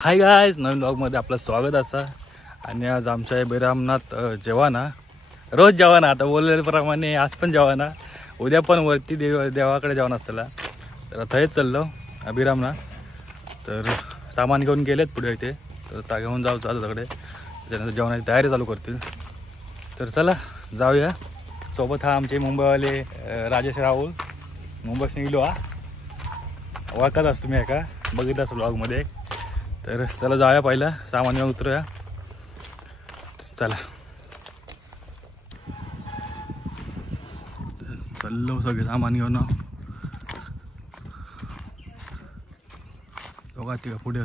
Hi guys, नवीन ब्लॉगमध्ये आपलं स्वागत असा. आणि आज आमच्या बेरामनाथ जेवाना रोज जेवाना आता बोलल्याप्रमाणे आज पण जेवाना, उद्या पण वरती देवाकडे जेवण असताना. तर थंच चाललो अभिरामना. तर सामान घेऊन गेलेत पुढे इथे, तर त्या घेऊन जाऊ तिकडे, त्याच्यानंतर जेवणाची तयारी चालू करतील. तर चला जाऊया. सोबत हा आमचे मुंबईवाले राजेश राहुल. मुंबईत निघलो हा, ओळखत असतो मी एका, बघितलं असं ब्लॉगमध्ये. तर चला जाऊया, पहिला सामान घेऊन उतरूया. चला चाललो सगळे सामान घेऊन. बघा तिका पुढे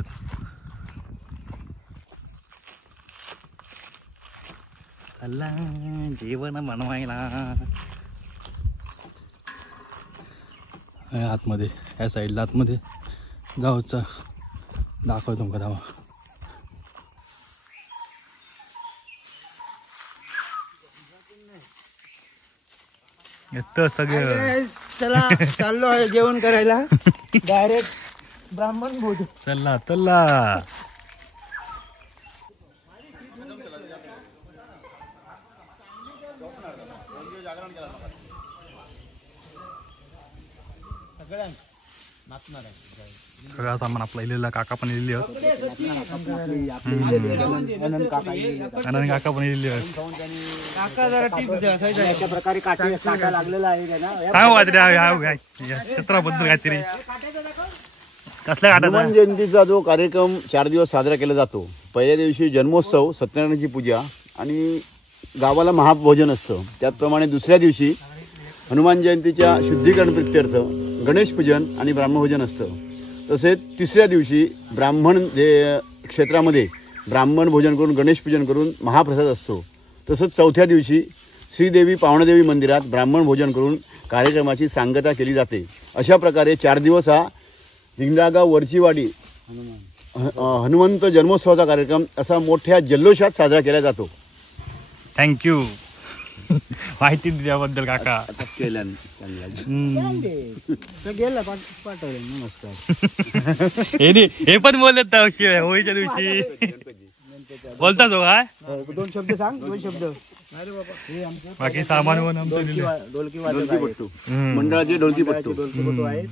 चला जेवण बनवायला. आतमध्ये या साईडला आतमध्ये जाऊचा दाखव तुमका धावा. येतं सगळं. चला चाललो आहे जेवण करायला. डायरेक्ट ब्राह्मण भोजन. चला चला. सगळा सामान आपला इलेला. काका पण इलेली आहेत, आनंद काका पण इलेली आहेत. क्षेत्राबद्दल काहीतरी कसल्या हनुमान जयंतीचा जो कार्यक्रम 4 दिवस साजरा केला जातो. पहिल्या दिवशी जन्मोत्सव, सत्यनारायणाची पूजा आणि गावाला महाभोजन असतं. त्याचप्रमाणे दुसऱ्या दिवशी हनुमान जयंतीच्या शुद्धीकरण प्रित्यर्थ गणेश पूजन आणि ब्राह्मभोजन असतं. तसेच तिसऱ्या दिवशी ब्राह्मण जे क्षेत्रामध्ये ब्राह्मण भोजन करून गणेश पूजन करून महाप्रसाद असतो. तसंच चौथ्या दिवशी श्रीदेवी पावणदेवी मंदिरात ब्राह्मण भोजन करून कार्यक्रमाची सांगता केली जाते. अशा प्रकारे 4 दिवस हा रिंगणागाव वरचीवाडी हनुमंत जन्मोत्सवाचा कार्यक्रम असा मोठ्या जल्लोषात साजरा केला जातो. थँक्यू माहिती दिल्याबद्दल काका. हे पण बोलत होळीच्या दिवशी बोलता तो काय 2 शब्द सांग. 2 शब्द. बाकी सामान ढोलकीपट्टू मंडळाचे ढोलकीपट्टू आहेत.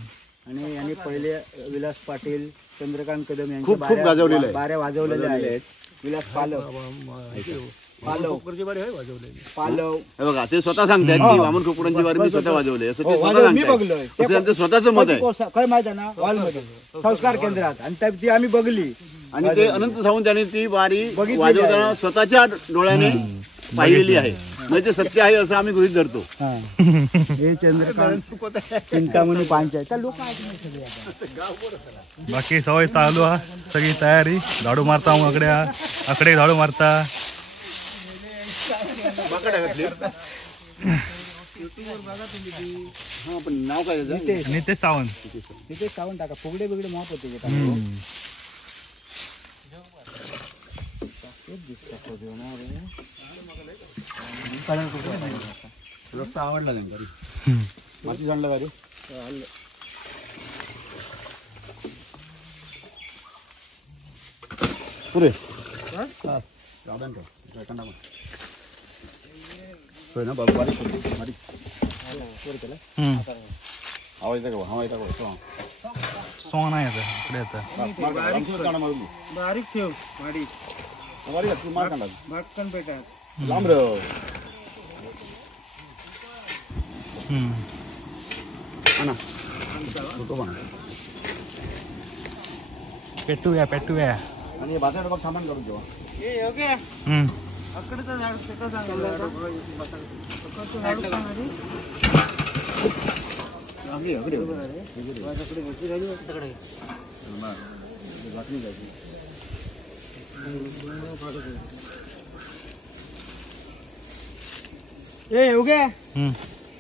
आणि पहिले विलास पाटील, चंद्रकांत कदम यांचे खूप गाजवलेले आहे. बाऱ्या वाजवलेले आहेत. विलास पालव बघा, ते स्वतः सांगतात की वामन खोपडांची वारी मी स्वतः वाजवले असं ते स्वतः सांगतात. त्यांचं स्वतःचं मत आहे. काय माहिती आहे ना, हॉलमध्ये संस्कार केंद्रात. आणि ती आम्ही बघली. आणि ते अनंत सावंत त्यांनी ती वारी वाजवताना स्वतःच्या डोळ्याने पाहिलेली आहे. म्हणजे ते सत्य आहे असं आम्ही गृहीत धरतो. हे चंद्रकांत चिंतामणी पंचायत लोक. बाकी सवय चालू हा, सगळी तयारी. झाडू मारता आकडे झाडू मारता. पण नाव काय नितेश सावंत. नितेश सावंत टाका. फुगडे बिगडे माप होते. रस्ता आवडला नाही घरी. माती जाणलं का रे पुरे ना बाबा. बारीक बारीक आवाज येता का? हवा येता का? सॉंग नाही येतं इकडे येतं. बारीक ठेव. बारीक बारीक मार काढा. भटकन पेटात लांब रे. पेटूया. आणि बाजार बघ सामान करून ठेवा.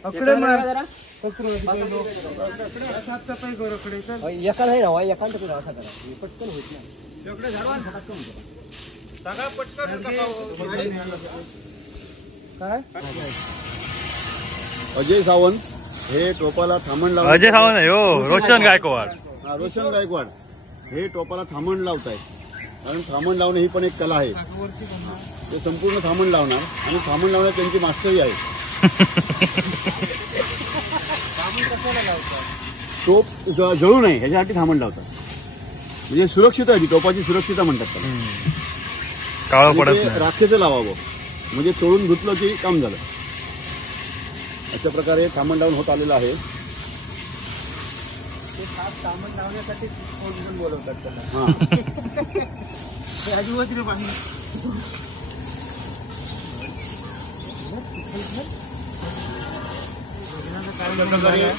अकडे मार. साफसफाई करू. एका नाही ना, एका पटकन होत नाही. अजय सावंत हे टोपाला थांबण लावून. अजय सावंत रोशन गायकवाड. रोशन गायकवाड हे टोपाला थांबण लावतायत. कारण थांबण लावणं ही पण एक कला आहे. ते संपूर्ण थांबण लावणार आणि थांबण लावण्यात त्यांची मास्टरी आहे. टोप जळू नये ह्याच्यासाठी थांबण लावतात. म्हणजे सुरक्षितता आहे, टोपाची सुरक्षितता म्हणतात त्याला. काळं पडत नाही. राखेचं लावावं म्हणजे चोळून धुतलं की काम झालं. अशा प्रकारे थांबण लावून होत आलेलं आहे. सामान लावण्यासाठी बोलवतात त्याला. हा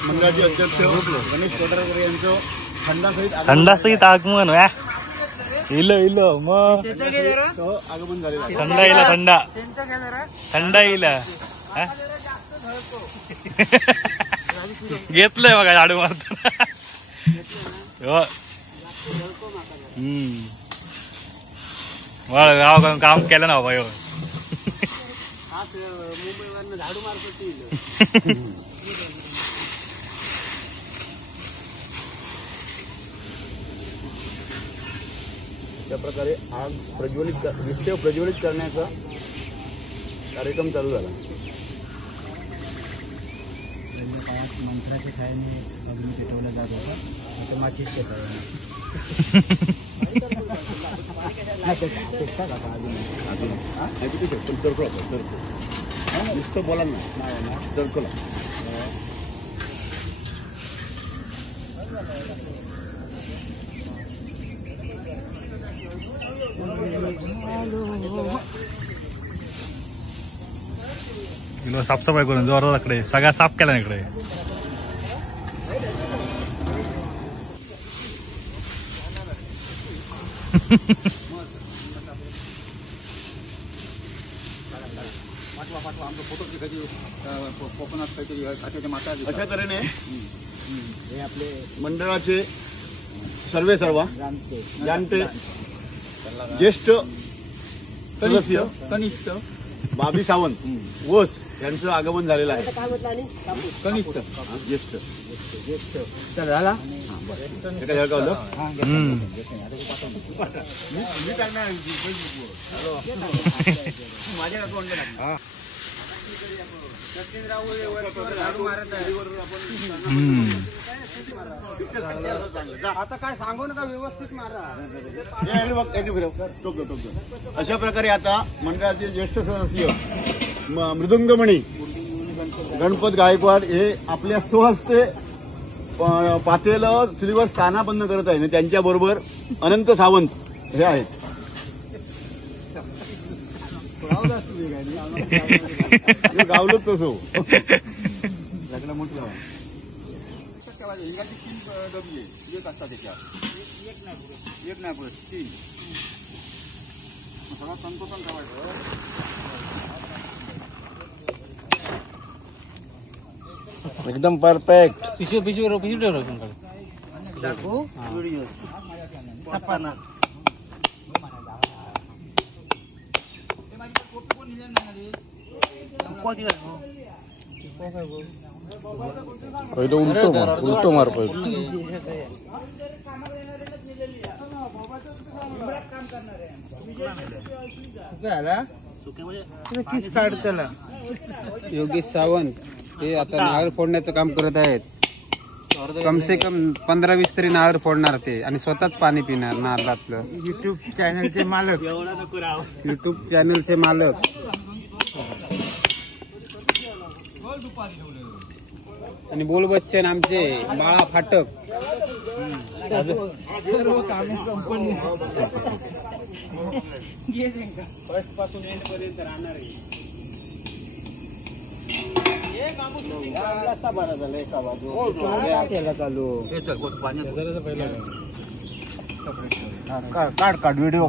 मंडळाचे अध्यक्ष गणेश कोटरकर यांचं थंडासहित आगमन इलो मग आगमन झालेलं आहे. थंडा येईल थंडा येईल घेतलंय बघा झाडू मारताना. गाव काम केलं ना बाबा. मुंबईवरनं झाडू मारतो. त्या प्रकारे आग विष्ठेव प्रज्वलित करण्याचा कार्यक्रम चालू झाला. मंत्राच्या छायाने अग्नी पेटवला जात होता. आता माचीसच्या छायाने. नुसतं बोला ना सर्कल. साफसफाई करून जोरात इकडे सगळा साफ केला ना इकडे. अशा तऱ्हेने हे आपले मंडळाचे सर्वा जाणते ज्येष्ठ सदस्य कनिष्ठ बाबी सावंत वस यांचं आगमन झालेलं आहे. कनिष्ठ ज्येष्ठ झाला. माझ्या आता काय सांगू नका व्यवस्थित मारा. अशा प्रकारे आता मंडळाचे ज्येष्ठ सदस्य मृदुंगमणी गणपत गायकवाड हे आपल्या स्वहस्ते पातेलं चुलीवर स्थाना बंद करत आहे. त्यांच्या बरोबर अनंत सावंत हे आहेत. गावलंच तसं लग्न म्हटलं. डबी एक असतात त्याच्यात एक नाही पडत 3 सगळा संतोषण ठेवायचं. एकदम परफेक्ट. पिशवी दाखवू व्हिडिओ. पहिलं उलटो मार पहिलं. योगेश सावंत हे आता नारळ फोडण्याचं काम करत आहेत. कम से कम 15-20 तरी नारळ फोडणार ते आणि स्वतःच पाणी पिणार नारळातलं. युट्यूब चॅनलचे मालक आणि बोल बच्चन आमचे बाळा फाटक. फर्स्ट पासून एंड पर्यंत राहणार आहे. काढ व्हिडिओ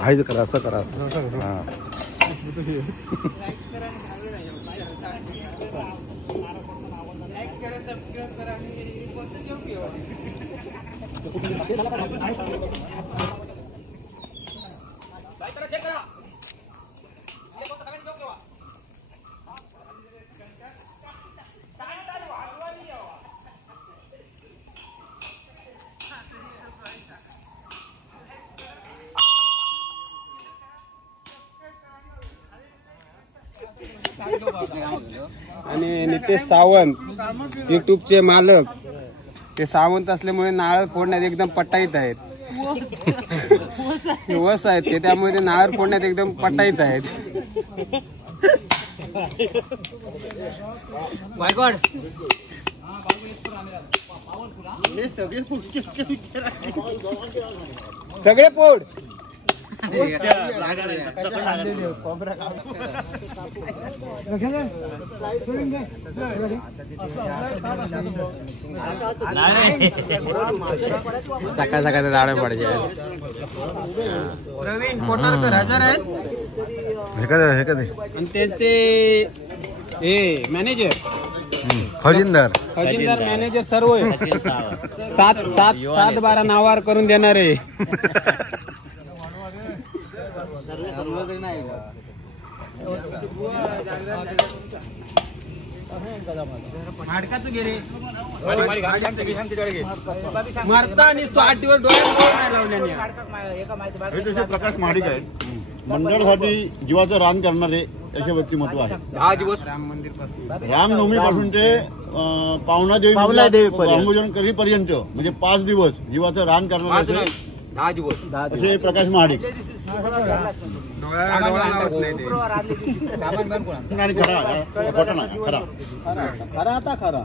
आहे करा असं करा. आणि नितेश सावंत युट्यूबचे मालक, ते सावंत असल्यामुळे नारळ फोडण्यात एकदम पटाईत आहेत. वस आहेत ते, त्यामुळे ते नारळ फोडण्यात एकदम पटाईत आहेत. सगळे पोड सकाळ सकाळ दाडे पडायचे. प्रवीण कोटारकर हजर आहेत आणि त्यांचे हे मॅनेजर खजिनदार मॅनेजर सर्व 7-12 नावार करून देणार आहे. प्रकाश महाडिक आहेत. मंडळासाठी जीवाचं रान करणारे असे व्यक्तिमत्व आहे. 10 दिवस रामनवमी पासून ते पावणादेवी रामभोजन करीपर्यंत म्हणजे 5 दिवस जीवाचं रान करणारे 10 दिवस असे प्रकाश महाडिक. खरा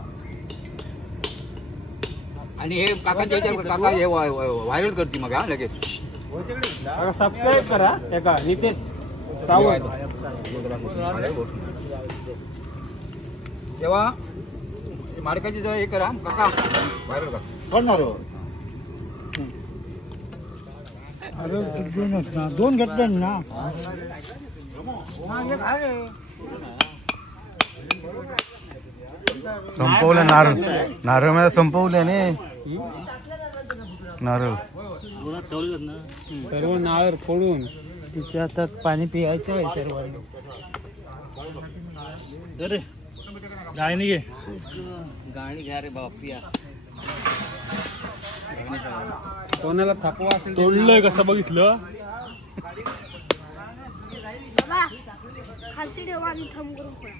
आणि हे काकांच्या काका हे व्हायरल करते मग हा लगेच. सबस्क्राईब करा एका नितेश सावंत. तेव्हा मार्काची जेव्हा हे करा काका व्हायरल करा करणार. दोन घेतले ना. संपवलं नारळ. नारळ मला संपवले ने नारळ सर्व नारळ फोडून तिच्या हातात पाणी पियायचं आहे सर्वांनी. गायनी घे गाणी घ्या रे बापिया. कोणाला थकवा असेल तोडलंय कसं बघितलं. खालती ठेवा आणि थंब करून पळा.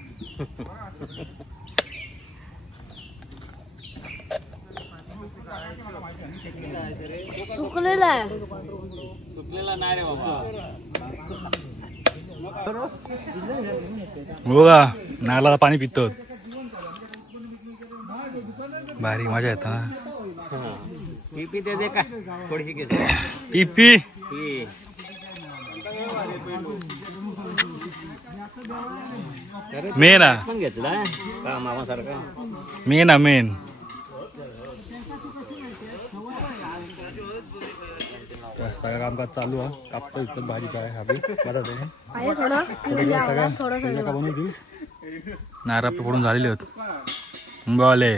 सुकलेला आहे. सुकलेला नाही रे बाबा. बघा नारळाला पाणी पितो. भारी मजा येत ना. पीपी दे दे का थोडीशी घे. पीपी मेन पण घेतला का मामासारखा. मेन सगळं कामकाज चालू आहे. कापतो इथं भाजी काय हवी आहे थोडं का बनवली. नारळ आपलं फोडून झालेले होत. बोले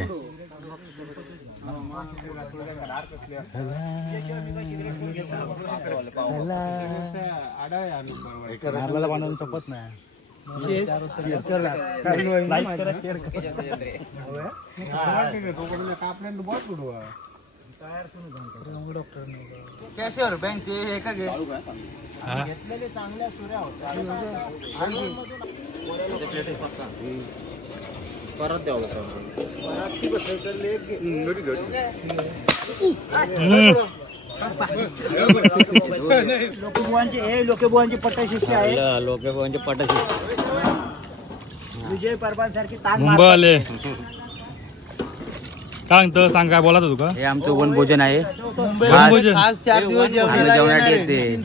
नारळाला बनवून चपत नाही. कॅशियर बँकचे हे का घे. परत द्यावं लोकेबुवांची पट्टाशिष्य आहे. लोकेबुवांचे पटाशिष्य विजय परबान सारखी मुंबई आले. सांग तर सांग काय बोलायचं तुका. हे आमचं वनभोजन आहे. आज 4 दिवस जेवणासाठी येते.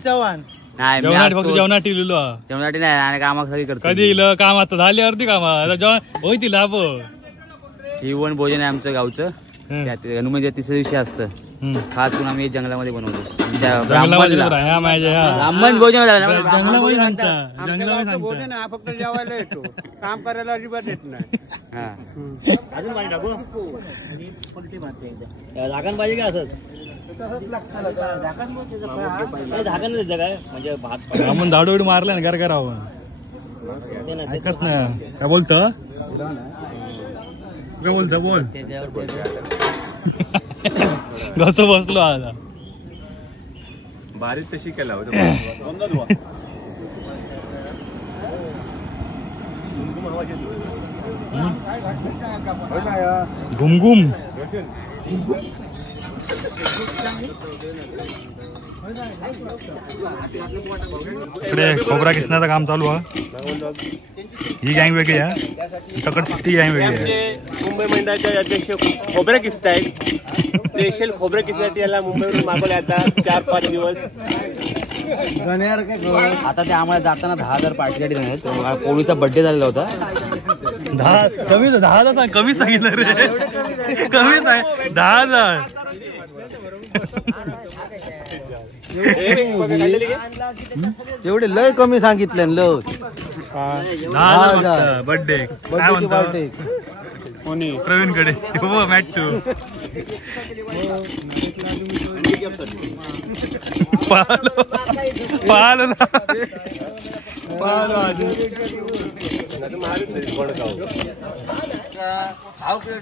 नाही जेवणासाठी फक्त जेवणासाठी लिहिलो. जेवणासाठी नाही आणि कामासाठी करतो. कधी येईल काम आता झाली अर्धी काम जेवण होईल लाभ. ही वनभोजन आहे आमचं गावचं. त्यात हनुमान जयंतीच्या दिवशी असतं. खास करून आम्ही जंगलामध्ये बनवतो. ब्राह्मण भोजन भोजन हा फक्त जेवायला येतो. काम करायला अजिबात येत नाही. झाकण पाहिजे का असंच. झाकण देतं काय म्हणजे भात आपण दाडू बिडू मारला ना घर करावं. ऐकत नाही काय बोलतं. काय बोलतं बोल. कसं बसलो आता. बारीक तशी केला घुमघुम इकडे खोबरा किसण्याचं काम चालू आहे. ही गँग वेगळी आहे, तकडची गँग वेगळी आहे. मुंबई मंडळाचे अध्यक्ष खोबरे किसतायत. स्पेशल खोबरे किसण्यासाठी याला मुंबईवरून मागवले आता 4-5 दिवस. आता ते आम्हाला जाताना 10,000 पार्टीसाठी देणार. पोळीचा बर्थडे झालेला होता. 10,000 कमी सांगितलं रे, कमी सांग 10,000. एवढे लय कमी सांगितले लय. 10,000 बर्थडे काय म्हणतो प्रवीण कडे हो मॅच पाहलो ना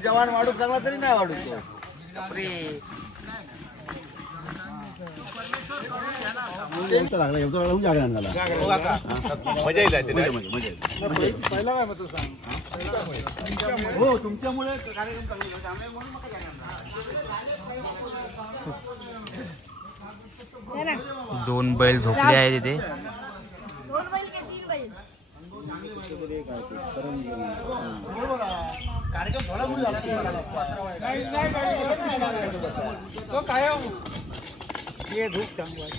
जवान वाढू चांगला तरी नाही वाढू मजा येईल. हो तुमच्यामुळे दोन बैल झोपले आहेत तिथे. 2 बैल के 3 बैल.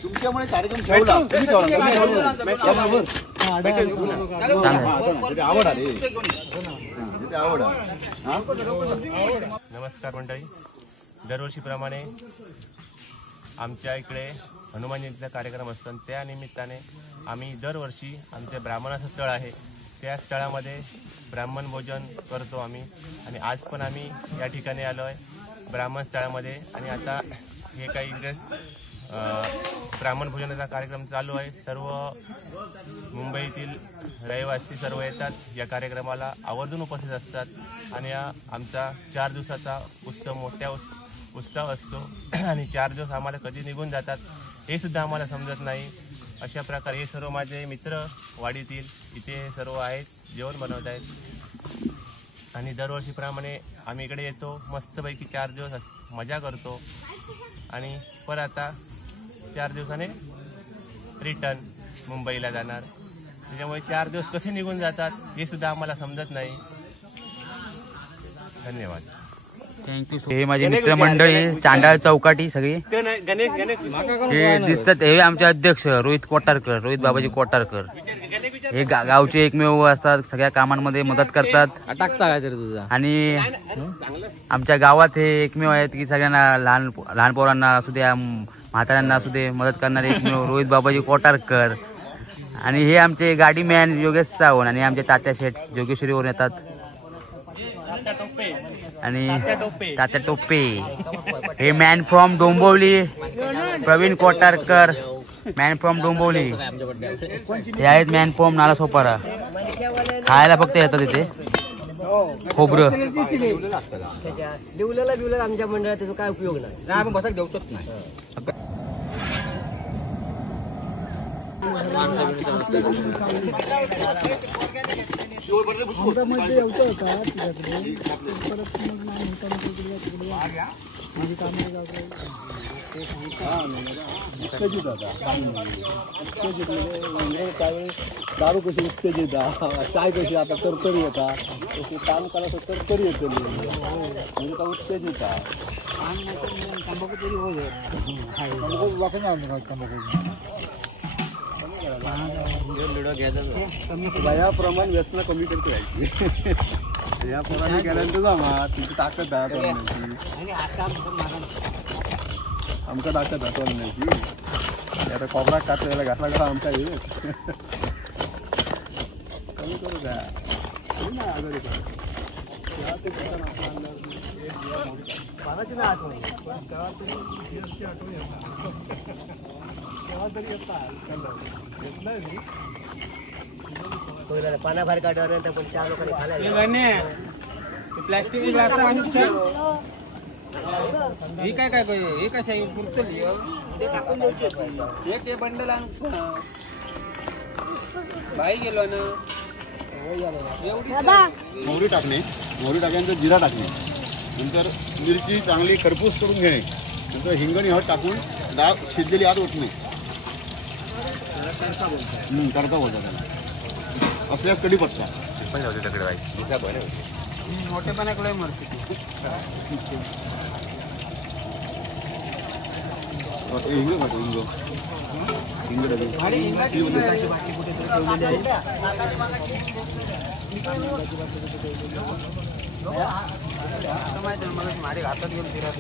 तुमच्यामुळे कार्यक्रम ठेवला आवड आली आवड. नमस्कार मंडळी, दरवर्षीप्रमाणे आमच्या इकडे हनुमान जयंतीचा कार्यक्रम असतो आणि त्या निमित्ताने आम्ही दरवर्षी आमच्या ब्राह्मणाचं स्थळ आहे त्या स्थळामध्ये ब्राह्मण भोजन करतो आम्ही. आणि आज पण आम्ही या ठिकाणी आलो आहे ब्राह्मण स्थळामध्ये. आणि आता हे काही इकडे ब्राह्मण भोजनाचा कार्यक्रम चालू आहे. सर्व मुंबईतील रहिवासी सर्व येतात या कार्यक्रमाला, आवर्जून उपस्थित असतात. आणि आमचा 4 दिवसाचा उत्सव असतो. आणि 4 दिवस आम्हाला कधी निघून जातात हे सुद्धा आम्हाला समजत नाही. अशा प्रकारे हे सर्व माझे मित्र वाडीतील इथे सर्व आहेत, जेवण बनवत आहेत. आणि दरवर्षीप्रमाणे आम्ही इकडे येतो, मस्तपैकी 4 दिवस मजा करतो. आणि परत आता 4 दिवसाने रिटर्न मुंबईला जाणार. त्याच्यामुळे 4 दिवस कसे निघून जातात हे सुद्धा आम्हाला समजत नाही. धन्यवाद. थँक्यू. हे माझे मित्रमंडळी चांडाळ चौकाटी सगळी हे दिसतात. हे आमचे अध्यक्ष रोहित बाबाजी कोटारकर. हे गावचे एकमेव असतात, सगळ्या कामांमध्ये मदत करतात. टाकता काय तरी तुझा. आणि आमच्या गावात हे एकमेव आहेत की सगळ्यांना लहान पोरांना असू द्या म्हाताऱ्यांना असू दे मदत करणारे एकमेव रोहित बाबाजी कोटारकर. आणि हे आमचे गाडी मॅन योगेश सावंत आणि आमचे तात्या शेठ जोगेश्वरीवरून येतात. आणि तात्या टोपे हे man from Dombivli Praveen Kotarkar man from Dombivli. हे आहेत मॅन फ्रॉम नालासोपारा. खायला फक्त येतात इथे खोबरं. लिवलेला आमच्या मंडळात त्याचा काय उपयोग नाही. आम्ही बसायला देऊच नाही. दारू कशी उत्तेजित चाय कशी आता तरतरी येता तशी काम करायचं तरतरी येते म्हणजे का उत्तेजित तंबाखू तरी वयाप्रमाणे व्यसन कमी करतो याप्रमाणे केल्यानंतर जमा तुमची ताकद आमका ताकद दाखवण्याची. आता खोबरा कातलेला घातला कसा आमचा हे कमी करू द्या आजारी पाना बाहेर काढल्यानंतर पण 4 लोकांनी खायला प्लास्टिक ग्लास हे काय हे कशा एक ते बंडल बाई गेलो ना मोहरी टाकणे, मोहरी टाकल्यानंतर जिरा टाकणे, नंतर मिरची चांगली खरपूस करून घेणे, नंतर हिंगणी हळद टाकून डाळ शिजलेली आत ओतणे. तडका बोलतात त्याला. असल्यास कढीपत्ता. मोठेपणाकडे मरते. हिंग खातो, हिंग डबे. माझ्या हातात घेऊन फिरत.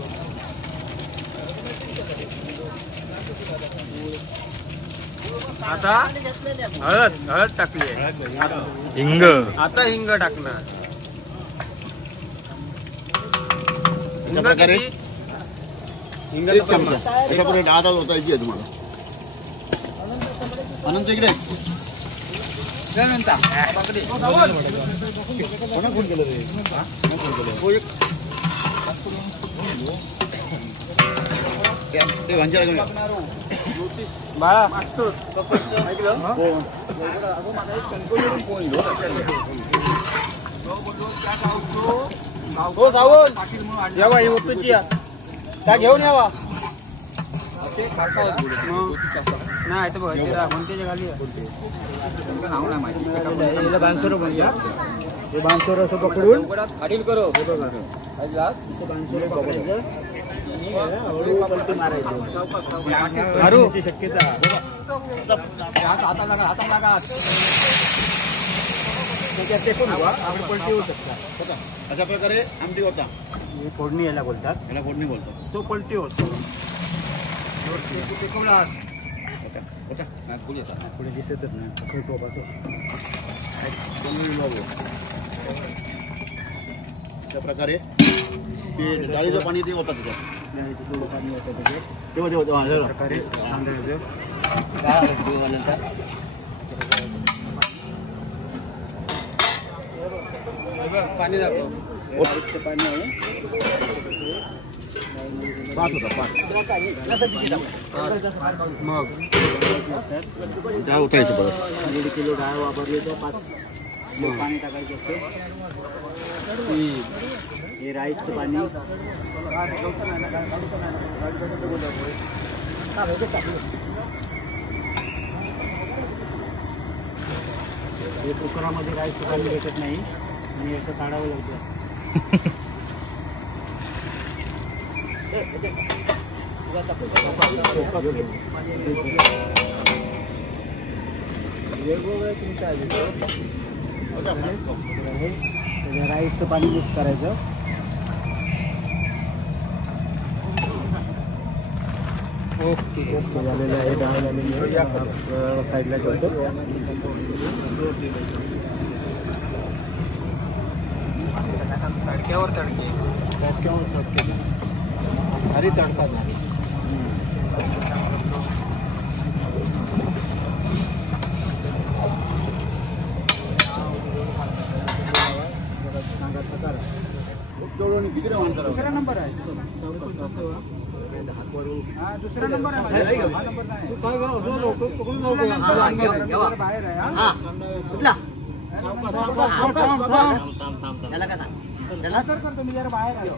आता हळद टाकली, हिंग. आता हिंग टाकणार. अशा प्रकारे एक चमचा अशा प्रकारे डाळ ओतायची आहे तुम्हाला. अनंत इकडे कोणा फोन केलं ते भांजा बाळा हो सावून यावा ही वस्तूची त्या घेऊन यावा. नाही तर बघा कोणत्याच्या खाली बांसोर म्हणजे हे बांसोर असं पकडून अडील करो मारायची शक्यता. हाता लागा पलटी होऊ शकता. अशा प्रकारे आमटी होता. फोडणी याला बोलतात, याला फोडणी बोलतात. तो पलटी होतो. पुढे दिसतच नाही. अशा प्रकारे ते डाळीचं पाणी ते होतं त्याच्यात. पाणी दाखव. पाणी आहे पाच होता, पाच. मग डाळ उठायची परत. 1.5 किलो डाळ वापरली तर 5 पाणी टाकायचं असते. हे राईसचं पाणी हे कुकरामध्ये राईसचं पाणी भेटत नाही आणि असं काढावं लागतं. वेगवेगळं तुमच्या राईसचं पाणी मिक्स करायचं. ओके झालेलं आहे. डाळ झालेली आहे. साईडला ठेवतो. तडक्यावर तडके भारी तडका झाला. दुसरा नंबर आहे. दुसरा नंबर आहे. बाहेर आहे. सर करतो मी जरा बाहेर आलो.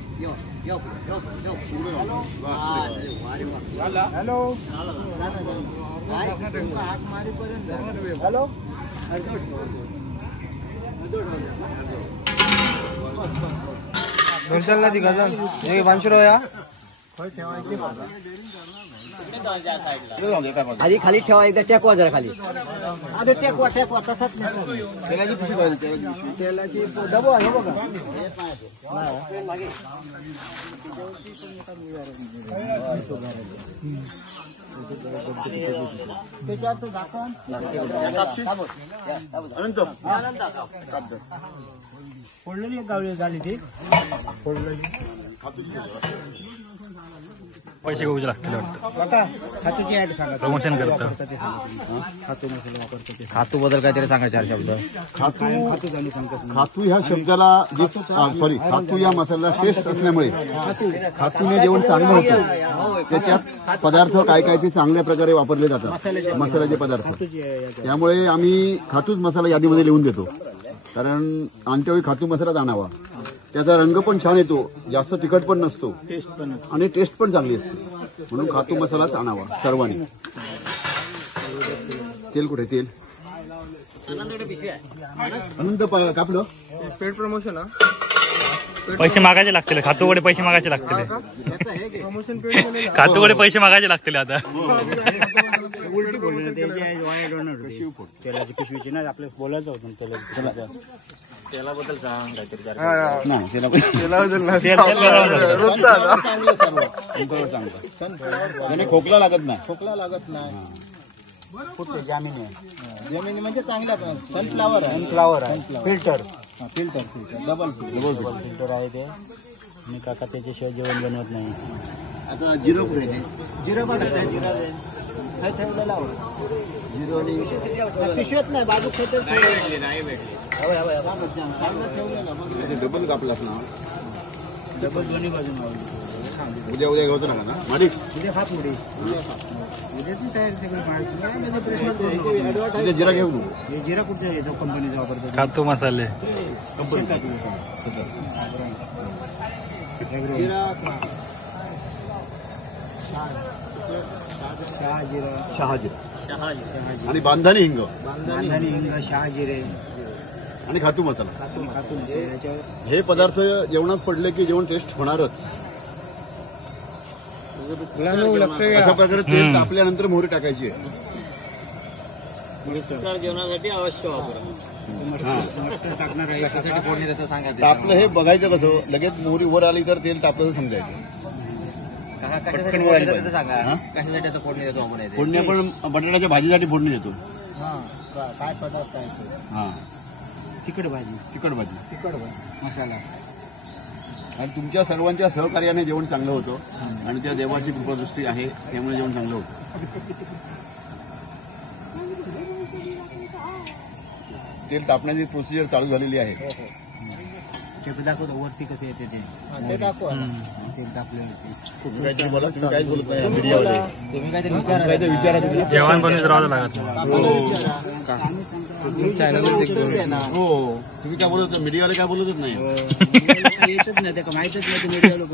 हॅलो हॅलो घरच्याला ती गजल हे बांशुरो या आधी खाली ठेवा. एकदा टेकवा जरा खाली. अरे टेकवा तसाच नाही. तेलाची पिशवी पाहिजे. तेलाची डबो आहे बघा. त्याच्यात झाकण फोडलेली गावली झाली ती. फोडलेली पैसे घेऊचे लागतील वाटतं. खातूची ऍड सांगा. प्रमोशन करतं. खातू मसाला वापरतो ते. खातू बद्दल काहीतरी सांगा 4 शब्द. खातू ह्या शब्दाला सॉरी खातू या मसाल्याला टेस्ट असल्यामुळे खातूने जेवण चांगलं होतं. त्याच्यात पदार्थ काय काय ते चांगल्या प्रकारे वापरले जातात. मसाल्याचे पदार्थ. त्यामुळे आम्ही खातूच मसाला यादीमध्ये लिहून देतो. कारण आणत्या वेळी खातू मसालाच आणावा. त्याचा रंग पण छान येतो, जास्त तिखट पण नसतो आणि टेस्ट पण चांगली असते. म्हणून खातू मसालाच आणावा सर्वांनी. तेल कुठे? तेल अनंत कापलं. पेड प्रमोशन पैसे मागायचे लागतील, खातूकडे पैसे मागायचे लागतील, खातूकडे पैसे मागायचे लागतील आता. तेलाची पिशवीची ना आपल्याला बोलायचं होतं तेलाबद्दल सांग काहीतरी. त्याने खोकला लागत नाही. कुठे जामिनी आहे? जामिनी म्हणजे चांगला सनफ्लावर आहे. फिल्टर डबल फिल्टर आहे ते. मी काका त्याच्याशिवाय जेवण बनवत नाही. आता जिरं कुठे? जिरं बनवत आहे. जिरं ठेवलेला पिशवीत नाही, बाजू डबल कापलास ना? डबल दोन्ही बाजू उद्या घेतो ना माडिक. उद्या खात मुडी उद्याची तयारी सगळी जिरा घेऊ. हे जिरा कुठे येतो? कंपनीचा वापरतो खातू मसाले. शहाजिरा आणि बांधानी हिंग, शहाजिरे आणि खातू मसाला. हे पदार्थ जेवणात पडले की जेवण टेस्ट होणारच. अशा प्रकारे तेल तापल्यानंतर मोहरी टाकायची आहे. जेवणासाठी अवश्य तापलं हे बघायचं कसं? लगेच मोहरी वर आली तर तेल तापलं समजायचं. फोडणी आपण बटाट्याच्या भाजीसाठी फोडणी देतो. काय पदार्थ आहे? हा, तिखट भाजी मसाला. आणि तुमच्या सर्वांच्या सहकार्याने जेवण चांगलं होतं आणि त्या देवाची कृपादृष्टी आहे, त्यामुळे जेवण चांगलं होतं. तेल तापण्याची प्रोसिजर चालू झालेली आहे. ते दाखवतो वरती कसं येते ते दाखवा. तेल तापल्यावरती बोला. तुम्ही काहीच बोलत नाही मीडियावाले. तुम्ही काहीतरी विचारा. जेवण बनवून राहावं लागत. हो, तुम्ही काय बोलत? मीडियावाले काय बोलतच नाही. येतच नाही, ते माहितच नाही. मीडिया लोक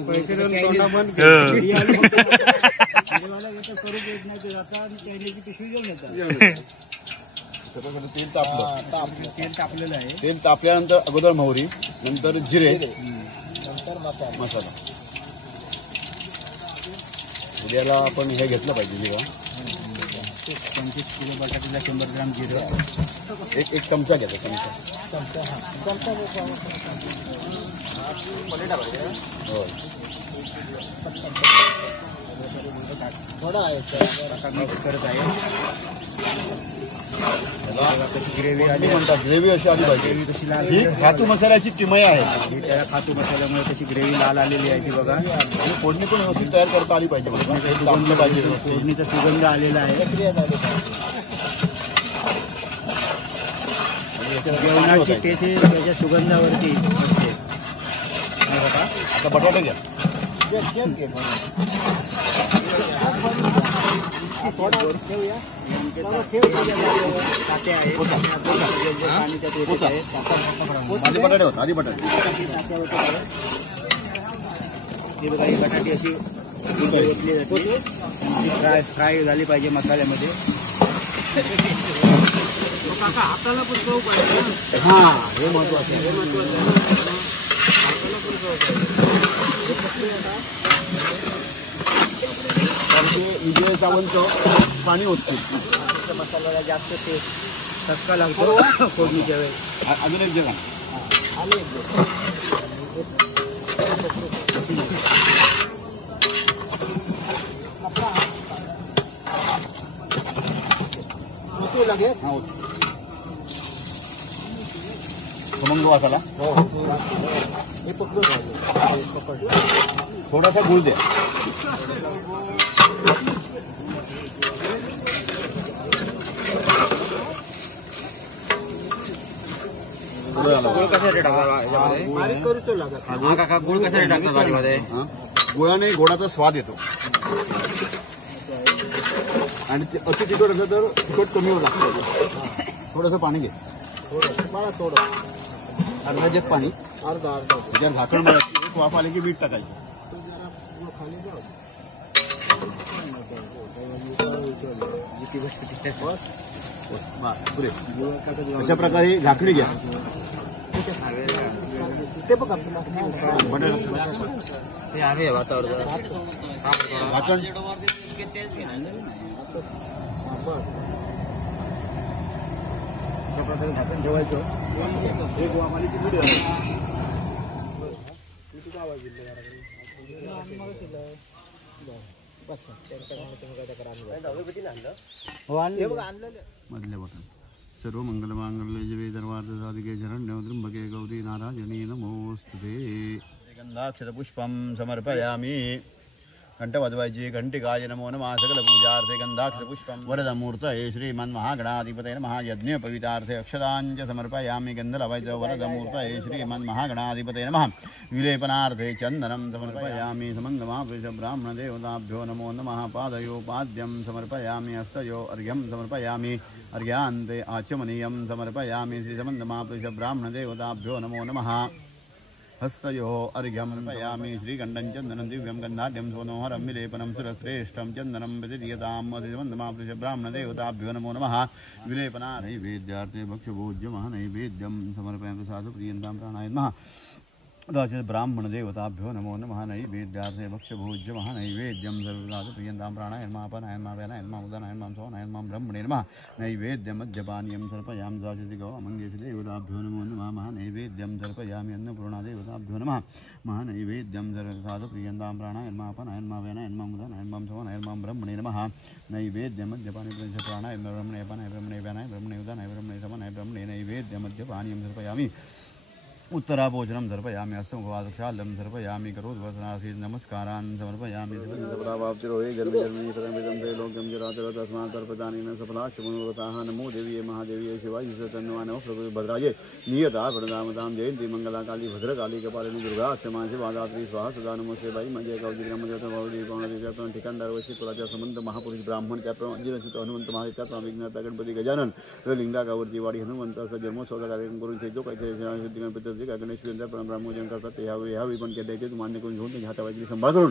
पिशवी घेऊन येतात. तेल तापलं. तेल तापलेलं आहे. तेल तापल्यानंतर अगोदर मोहरी, नंतर जिरे, नंतर मसाला. उद्याला आपण हे घेतलं पाहिजे. जिरा 25 किलो बटाट्याला 100 ग्राम जिरं. एक चमचा घ्यायचा. हो, थोडा आहे करत आहे. ग्रेव्ही म्हणतात. ग्रेव्ही अशी आली पाहिजे. ही खातू मसाल्याची किमया आहे. त्याला खातू मसाल्यामुळे त्याची ग्रेव्ही लाल आलेली आहे ती बघा. आणि फोडणी पण व्यवस्थित तयार करता आली पाहिजे. फोडणीचा सुगंध आलेला आहे. जेवणाची टेस्ट त्याच्या सुगंधावरती असते. आता बटाटे घ्या. आधी बटाटे होता. आधी बटाटे ही बघा. ही बटाटी अशी फ्राय झाली पाहिजे मसाल्यामध्ये. हाताला पण चव पाहिजे. हा, हे महत्वाचं आहे. विजय सावंत पाणी ओतते. मसाल्याला जास्त टेस्ट चटका लागतो फोडणीच्या वेळेस. अजून एक जगा. खमंग वासाला थोडासा गुळ द्या. गुळाने गोडाचा स्वाद येतो. आणि ते अति तिखट असलं तर तिखट कमी होत लागतं. थोडंसं पाणी घे. थोडं अर्धा जग पाणी त्याच्यावर झाकण मारायचं, एक वाफ आली की मीठ टाकायचं. पुरे अशा प्रकारे झाकणी घ्या. झाकण झाकण ठेवायचं. एक वाफ आली की पुढे मधले बटन. सर्व मंगलमांगल्ये शिवे सर्वार्थ साधिके शरण्ये त्र्यंबके गौरी नारायणी नमोस्तुते. गंधाक्षतपुष्पं समर्पयामि. घंट वाजवायची. घंटिकाय नमो नमः. सकल पूजार्थे गंधाक्षतपुष्पं वरदमूर्तये श्रीमन्महागणाधिपतये नमः. यज्ञोपवीतार्थे अक्षतांच समर्पयामि. गंध लावायचं. वरदमूर्तये श्रीमन्महागणाधिपतये नमः. विलेपनार्थे चंदनं समर्पयामि. समंगमापुरुष ब्राह्मणदेवताभ्यो नमो नमः. पादयोपाद्यं समर्पयामि. हस्तयो अर्घ्यं समर्पयामि. अर्घ्यान्ते आचमनीयं समर्पयामि. श्रीसमंगमापुरुष ब्राह्मणदेवताभ्यो नमो नमः. हस्तयो अर्घ्यं समर्पयामि. श्रीगण्डं चन्दनं दिव्यं गन्धाढ्यं सोनोहरं विलेपनं सुरश्रेष्ठं चन्दनं प्रतिदीयतां श्रीसमन्धमापुरुष ब्राह्मणदेवताभ्यो नमो नमः. विलेपना नैवेद्यार्थे भक्ष्यभोज्यमः नैवेद्यं समर्पयामि. प्रसादप्रियन्तां प्राणाय नमः. कदाचित् ब्राह्मणदेवताभ्यो नमो नमः. नैवेद्यार्थे भक्ष्यभोज्यमः नैवेद्यं सर्वदाप्रियन्तां प्राणाय नमः. अपानाय नमः. व्यानाय नमः. उदानाय नमः. सोनाय नमः. ब्रह्मणे नमः. नैवेद्यं मद्यपानीयं सर्पयामि. दाचिति गौमङ्गेषु देवताभ्यो नमो नमः. नैवेद्यं सर्पयामि. अन्नपूर्णादेवताभ्यो नमः. महानैवेद्यं सर्वदाप्रियन्तां प्राणाय नमः. अपानाय नमः. व्यानाय नमः. उदानाय नमः. सोनाय नमः. ब्रह्मणे नमः. नैवेद्यं मद्यपानी प्राणाय ब्रह्मणे. अपानाय ब्रह्मणे. व्यानाय ब्रह्मणे. उदानाय ब्रह्मणे. समानाय ब्रह्मणे. नैवेद्यं मद्यपानीयं सर्पयामि. उत्तराभोजनं सर्पयामि. हस्तमुखवादक्षालं सर्पयामि. करोद्वसनार्थी नमस्कारान् समर्पयामि. सफलावाप्तिरोहे जन्मे जन्मनि परमिदं ते लोक्यं चराचर तस्मात् सर्पदानेन सफलाश्चमनोरताः. नमो देवीये महादेवीये शिवाय तन्नवा नमः प्रभु भद्राये नियता प्रणदामतां. जयन्ती मंगलाकाली भद्रकाली कपालिनी दुर्गा क्षमा शिवादात्री स्वाहा सदा नमस्ते. बाई म्हणजे गौरीग्रामदेवता गौरी पवनदेवता ठिकाणदार वशी कुलाच्या संबंध महापुरुष ब्राह्मण त्याप्रमाणे जिनसित हनुमंत महादेव त्याप्रमाणे विघ्नहर्ता गणपती गजानन लिंगा गावरची वाडी हनुमंत असा जन्मोत्सवाचा कार्यक्रम करून जो काही गणपती गणेश ब्राह्मण करतात ते ह्यावेळी पण केले मान्य करून घेऊन त्यांच्या हातावायची सांभाळ करून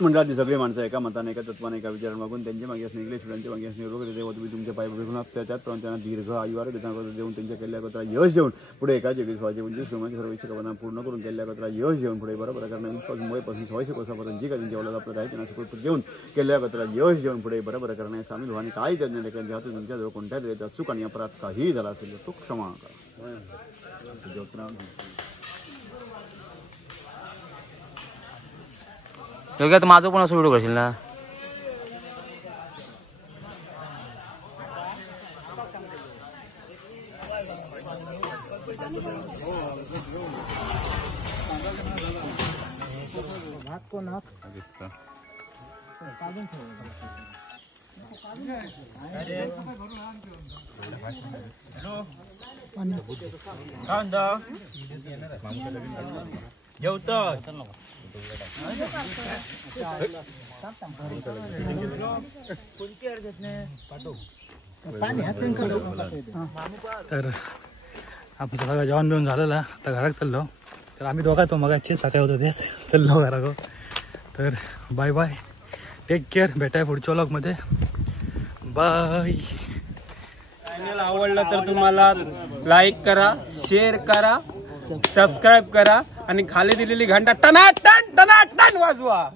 मंडळातील सगळे माणसं एका मताने एका तत्वाने एका विचाराने मागून त्यांच्या मागे असणे इंग्लिश मागे असणे रोग देवा तुम्ही तुमच्या पाय बघून त्याप्रमाणे त्यांना दीर्घ आयुवार देऊन त्यांच्या केल्याकत्रा यश देऊन पुढे एका जगी स्वाचे म्हणजे श्रीमाची सर्व इच्छा पूर्ण करून केल्याकत्रा यश देऊन पुढे बरोबर करणे मुळेपासून 600 वर्षापर्यंत जी काही त्यांच्या वडिला आपलं आहे त्यांना सुखरूप घेऊन केल्याकत्रा यश देऊन पुढे बरोबर करणे सामील व्हा. आणि काही तज्ञ लेखांच्या हातून तुमच्याजवळ कोणत्याही देत चूक आणि अपराध काहीही झाला असेल तो क्षमा करा. योग्यात माझं पण असं व्हिडिओ करशील ना. जेवतो तर आमचं सगळं जेवण बिवून झालेलं. आता घरात चाललो. तर आम्ही दोघांच मगाची सकाळी होतो तेच चाललो घराको. तर बाय बाय. Take care. भेटाय पुढच्या व्लॉगमध्ये. बाय. चॅनल आवडलं तर तुम्हाला लाईक करा, शेअर करा, सबस्क्राईब करा आणि खाली दिलेली घंटा टनाटन टनाटन वाजवा.